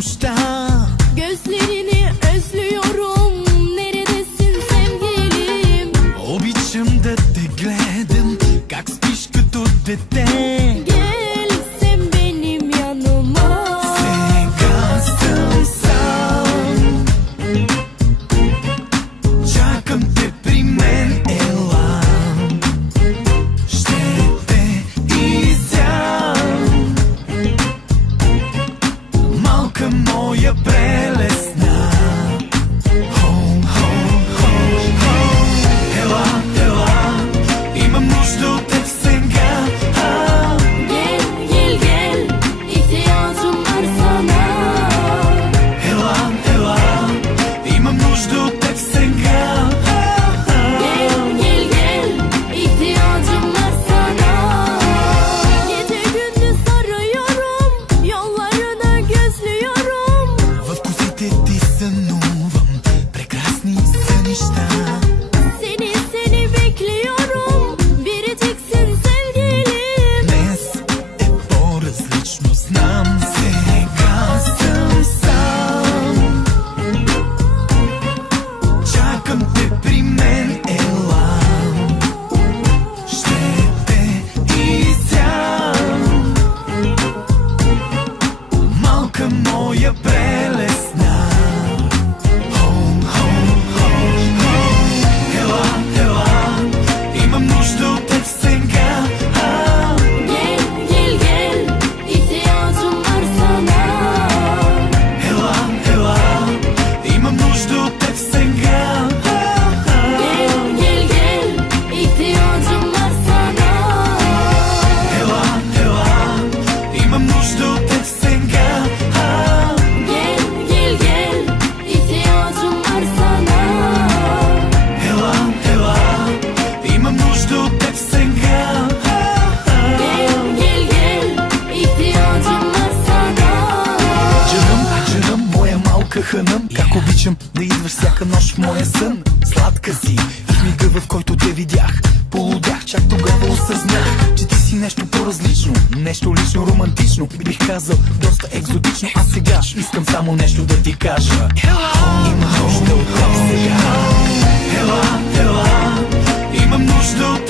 nощта. Gözlerini özlüyorum, neredesin sevgilim? Обичам да те гледам, как спиш като дете. Gel sen benim yanıma. Сега съм сам, чакам те при мен, ела. Ще те изям, малка моя прелесна. Home, home, home, home. Ела, ела, имам нужда от теб сега. Gel gel gel, ihtiyacım var sana. Ела, ела, имам нужда от теб сега. Gel gel gel, ihtiyacım var sana. Gece gündüz arıyorum, yollarını gözlüyorum. В косите ти сънувам прекрасни сънища. Seni bekliyorum, biriciksin sevgilim. Днес е по-различно, знам. Сега съм сам, чакам те при мен, ела. Ще те изям, малка моя прелесна. Home, home, home, home. Ела, ела, имам нужда от теб сега. Gel gel gel, ihtiyacım var sana. Ела, ела, имам нужда от теб сега. Gel gel gel, ihtiyacım var sana. Ела, ела, имам нужда от теб сега. Gel gel gel, ihtiyacım var sana. Ела, ела, имам нужда от теб сега. Gel gel gel, ihtiyacım var sana. Джеръм, джеръм, моя малка хънъм, как обичам да идваш всяка нощ в моя сън. Сладка си, в мига в който те видях, полудях, чак тогава осъзнах, че ти си нещо по-различно, нещо лично, романтично, бих казал доста екзотично. А сега искам само нещо да ти кажа. Имам нужда от теб сега. Ела, ела, имам нужда от